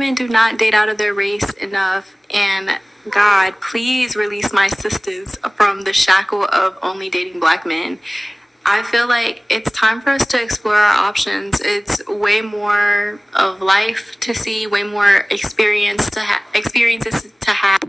women do not date out of their race enough, and God, please release my sisters from the shackle of only dating Black men. I feel like it's time for us to explore our options. It's way more of life to see, way more experiences to have.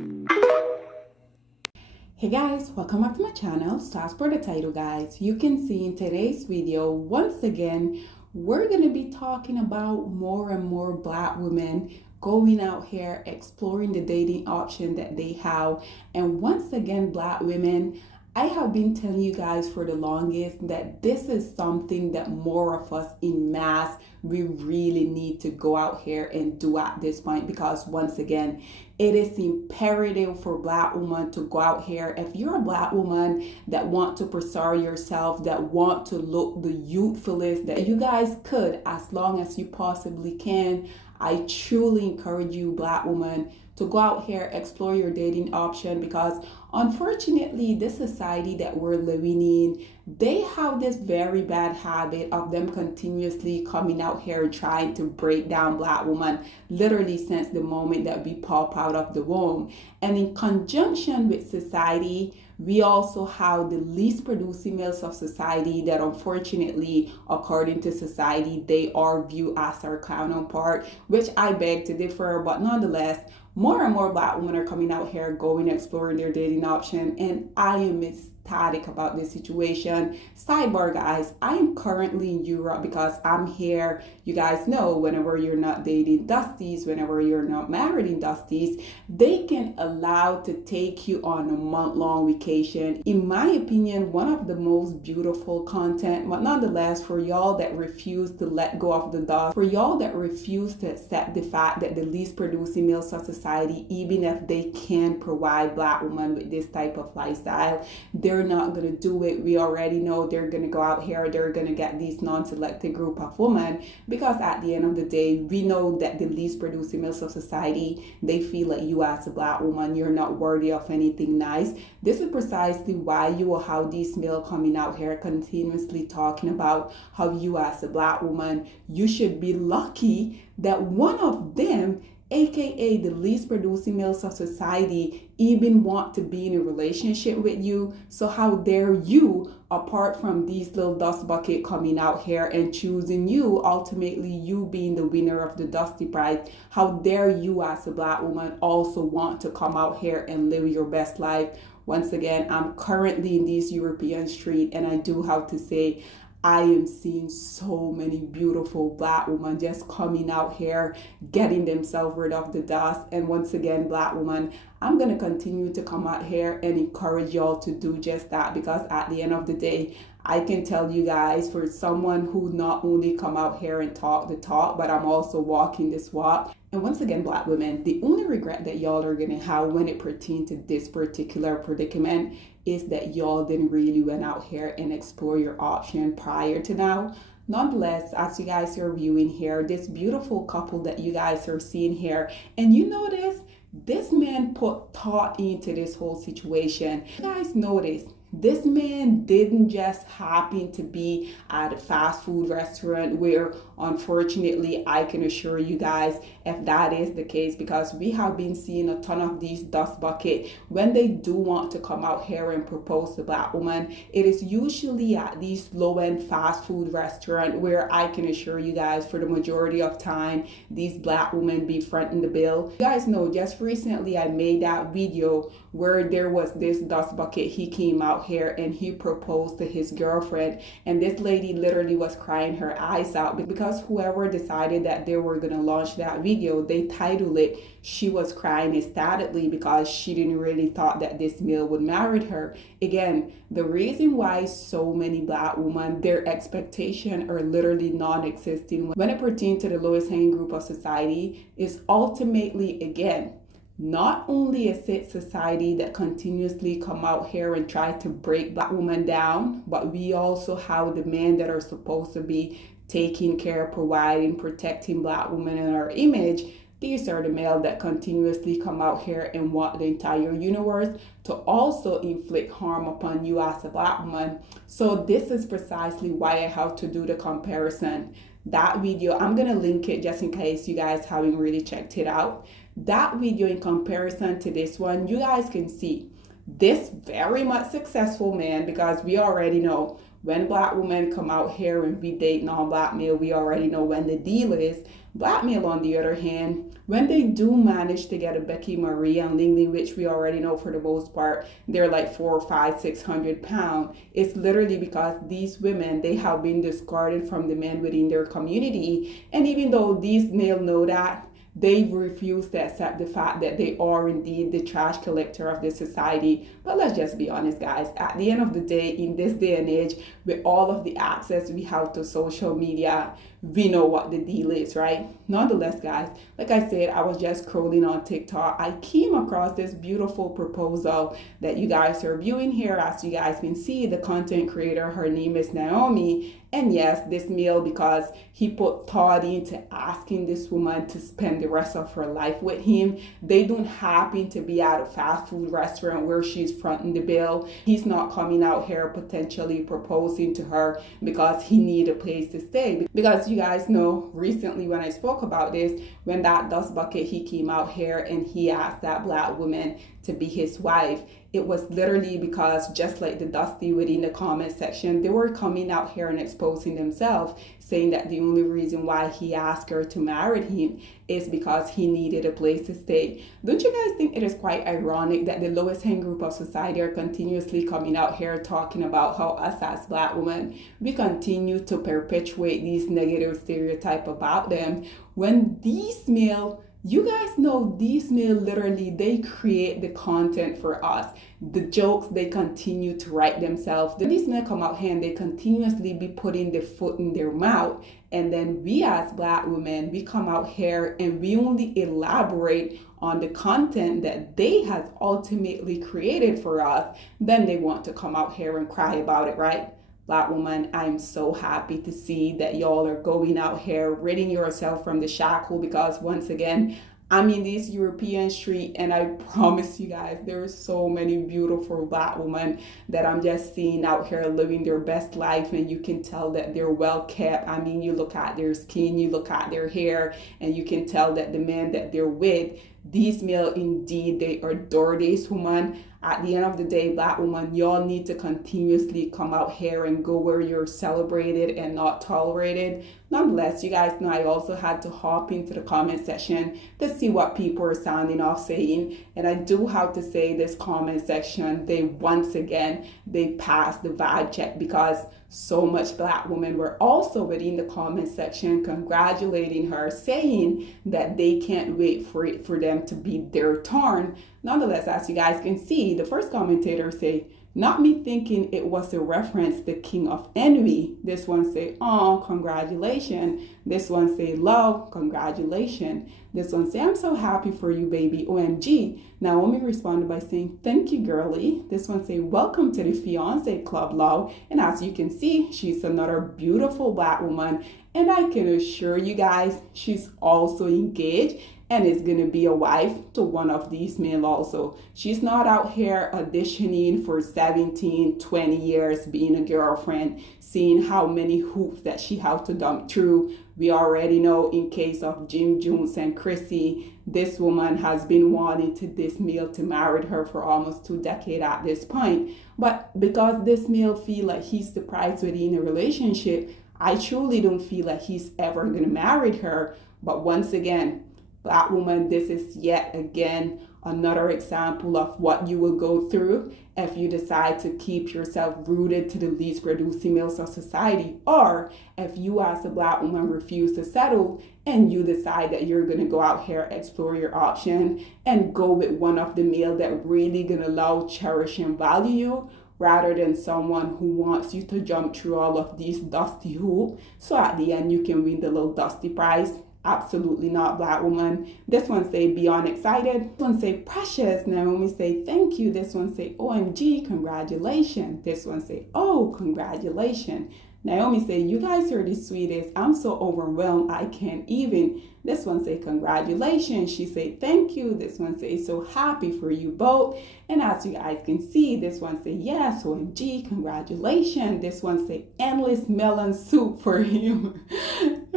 Hey guys, welcome back to my channel. So as per the title guys, you can see in today's video, once again, we're going to be talking about more and more Black women going out here, exploring the dating option that they have. And once again, Black women, I have been telling you guys for the longest that this is something that more of us in mass, we really need to go out here and do at this point, because once again, it is imperative for Black women to go out here. If you're a Black woman that want to preserve yourself, that want to look the youthfulest that you guys could, as long as you possibly can, I truly encourage you, Black women, to go out here, explore your dating option, because unfortunately, this society that we're living in, they have this very bad habit of them continuously coming out here trying to break down Black women, literally since the moment that we pop out of the womb. And in conjunction with society, we also have the least producing males of society that unfortunately, according to society, they are viewed as our counterpart, which I beg to differ, but nonetheless, more and more Black women are coming out here, going, exploring their dating option, and I am ecstatic about this situation. Sidebar guys, I am currently in Europe because I'm here. You guys know, whenever you're not dating Dusties, whenever you're not married in Dusties, they can allow to take you on a month-long vacation. In my opinion, one of the most beautiful content, but nonetheless, for y'all that refuse to let go of the dust, for y'all that refuse to accept the fact that the least producing males of society, even if they can provide Black women with this type of lifestyle, they're not going to do it. We already know they're going to go out here, they're going to get these non-selected group of women, because at the end of the day, we know that the least producing males of society, they feel like you as a Black woman, you're not worthy of anything nice. This is precisely why you will have these male coming out here continuously talking about how you as a Black woman, you should be lucky that one of them, aka the least producing males of society, even want to be in a relationship with you. So how dare you, apart from these little dust bucket coming out here and choosing you, ultimately you being the winner of the Dusty Prize, how dare you as a Black woman also want to come out here and live your best life? Once again, I'm currently in this European street, and I do have to say, I am seeing so many beautiful Black women just coming out here, getting themselves rid of the dust. And once again, Black women, I'm going to continue to come out here and encourage y'all to do just that, because at the end of the day, I can tell you guys, for someone who not only come out here and talk the talk, but I'm also walking this walk. And once again, Black women, the only regret that y'all are going to have when it pertains to this particular predicament is that y'all didn't really went out here and explore your option prior to now. Nonetheless, as you guys are viewing here, this beautiful couple that you guys are seeing here, and you notice this man put thought into this whole situation. You guys notice this man didn't just happen to be at a fast food restaurant where, unfortunately, I can assure you guys, if that is the case, because we have been seeing a ton of these dust bucket, when they do want to come out here and propose to Black women, it is usually at these low-end fast food restaurant where I can assure you guys, for the majority of time, these Black women be fronting the bill. You guys know, just recently I made that video where there was this dust bucket. He came out here and he proposed to his girlfriend, and this lady literally was crying her eyes out, because whoever decided that they were going to launch that video, they titled it "She Was Crying Ecstatically," because she didn't really thought that this male would marry her. Again, the reason why so many Black women, their expectations are literally non-existent when it pertains to the lowest hanging group of society is ultimately, again, not only is it society that continuously come out here and try to break Black women down, but we also have the men that are supposed to be taking care, providing, protecting Black women and our image. These are the males that continuously come out here and want the entire universe to also inflict harm upon you as a Black woman. So this is precisely why I have to do the comparison. That video, I'm gonna link it just in case you guys haven't really checked it out. That video in comparison to this one, you guys can see this very much successful man, because we already know when black women come out here and we date non-black male, we already know when the deal is. Black male, on the other hand, when they do manage to get a Becky Marie and Ling Ling, which we already know for the most part, they're like 4, 5, 600 pounds. It's literally because these women, they have been discarded from the men within their community. And even though these males know that, they refuse to accept the fact that they are indeed the trash collector of the society. But let's just be honest, guys. At the end of the day, in this day and age, with all of the access we have to social media, we know what the deal is, right? Nonetheless, guys, like I said, I was just scrolling on TikTok. I came across this beautiful proposal that you guys are viewing here. As you guys can see, the content creator, her name is Naomi. And yes, this male, because he put thought into asking this woman to spend the rest of her life with him. They don't happen to be at a fast food restaurant where she's fronting the bill. He's not coming out here potentially proposing to her because he need a place to stay. Because you guys know, recently when I spoke about this, when that dust bucket, he came out here and he asked that black woman to be his wife. It was literally because, just like the Dusty within the comment section, they were coming out here and exposing themselves, saying that the only reason why he asked her to marry him is because he needed a place to stay. Don't you guys think it is quite ironic that the lowest hanging group of society are continuously coming out here talking about how us as black women, we continue to perpetuate these negative stereotypes about them, when these male, you guys know, these men literally, they create the content for us. The jokes, they continue to write themselves. These men come out here and they continuously be putting their foot in their mouth. And then we as black women, we come out here and we only elaborate on the content that they have ultimately created for us. Then they want to come out here and cry about it, right? Black woman, I'm so happy to see that y'all are going out here, ridding yourself from the shackle, because once again, I'm in this European street and I promise you guys, there are so many beautiful black women that I'm just seeing out here living their best life, and you can tell that they're well kept. I mean, you look at their skin, you look at their hair, and you can tell that the men that they're with, these male, indeed, they adore this woman. At the end of the day, black woman, y'all need to continuously come out here and go where you're celebrated and not tolerated. Nonetheless, you guys know I also had to hop into the comment section to see what people are sounding off saying. And I do have to say, this comment section, they once again, they passed the vibe check, because so much black women were also within the comment section congratulating her, saying that they can't wait for it for them to be their turn. Nonetheless, as you guys can see, the first commentator say, not me thinking it was a reference to King of Envy. This one say, oh, congratulations. This one say, love, congratulations. This one say, I'm so happy for you, baby, OMG. Naomi responded by saying, thank you, girly. This one say, welcome to the fiance club, love. And as you can see, she's another beautiful black woman. And I can assure you guys, she's also engaged and is going to be a wife to one of these men also. She's not out here auditioning for 17, 20 years being a girlfriend, seeing how many hoops that she has to jump through. We already know in case of Jim Jones and Chrissy, this woman has been wanting to this male to marry her for almost 2 decades at this point. But because this male feel like he's the prize within a relationship, I truly don't feel like he's ever going to marry her. But once again, black woman, this is yet again another example of what you will go through if you decide to keep yourself rooted to the least producing males of society, or if you as a black woman refuse to settle and you decide that you're going to go out here, explore your option, and go with one of the male that really going to love, cherish, and value you, rather than someone who wants you to jump through all of these dusty hoops so at the end you can win the little dusty prize. Absolutely not, black woman. This one say beyond excited. This one say precious. Naomi say thank you. This one say OMG, congratulations. This one say oh, congratulations. Naomi say you guys are the sweetest. I'm so overwhelmed I can't even. This one say congratulations. She say thank you. This one say so happy for you both. And as you guys can see, this one say yes, OMG, congratulations. This one say endless melon soup for you.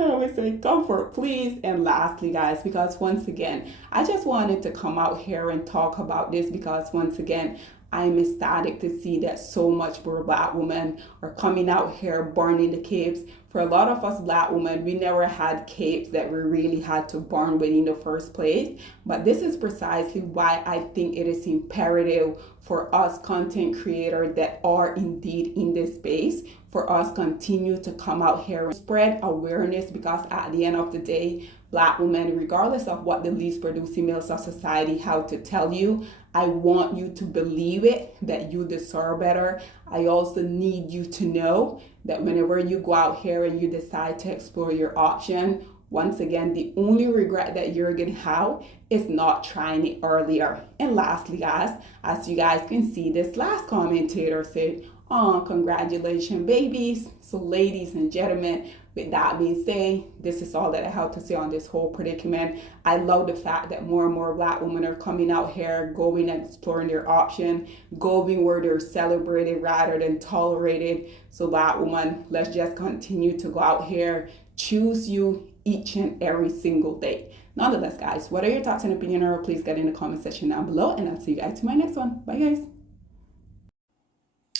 always say comfort, please. And lastly, guys, because once again, I just wanted to come out here and talk about this because once again, I'm ecstatic to see that so much more black women are coming out here burning the capes. For a lot of us black women, we never had capes that we really had to burn with in the first place. But this is precisely why I think it is imperative for us content creators that are indeed in this space for us continue to come out here and spread awareness, because at the end of the day, black women, regardless of what the least producing males of society have to tell you, I want you to believe it, that you deserve better. I also need you to know that whenever you go out here and you decide to explore your option, once again, the only regret that you're gonna have is not trying it earlier. And lastly, guys, as you guys can see, this last commentator said, oh, congratulations, babies. So, ladies and gentlemen, with that being said, this is all that I have to say on this whole predicament. I love the fact that more and more black women are coming out here, going and exploring their option, going where they're celebrated rather than tolerated. So, black woman, let's just continue to go out here, choose you each and every single day. Nonetheless, guys, what are your thoughts and opinion? Or please get in the comment section down below, and I'll see you guys in my next one. Bye, guys.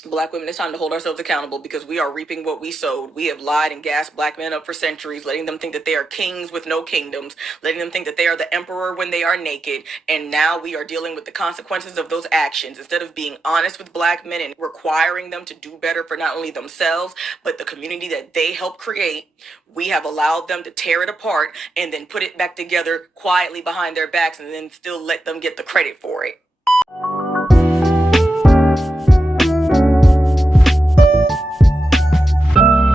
Black women, it's time to hold ourselves accountable because we are reaping what we sowed. We have lied and gassed black men up for centuries, letting them think that they are kings with no kingdoms, letting them think that they are the emperor when they are naked. And now we are dealing with the consequences of those actions. Instead of being honest with black men and requiring them to do better for not only themselves, but the community that they helped create, we have allowed them to tear it apart and then put it back together quietly behind their backs and then still let them get the credit for it.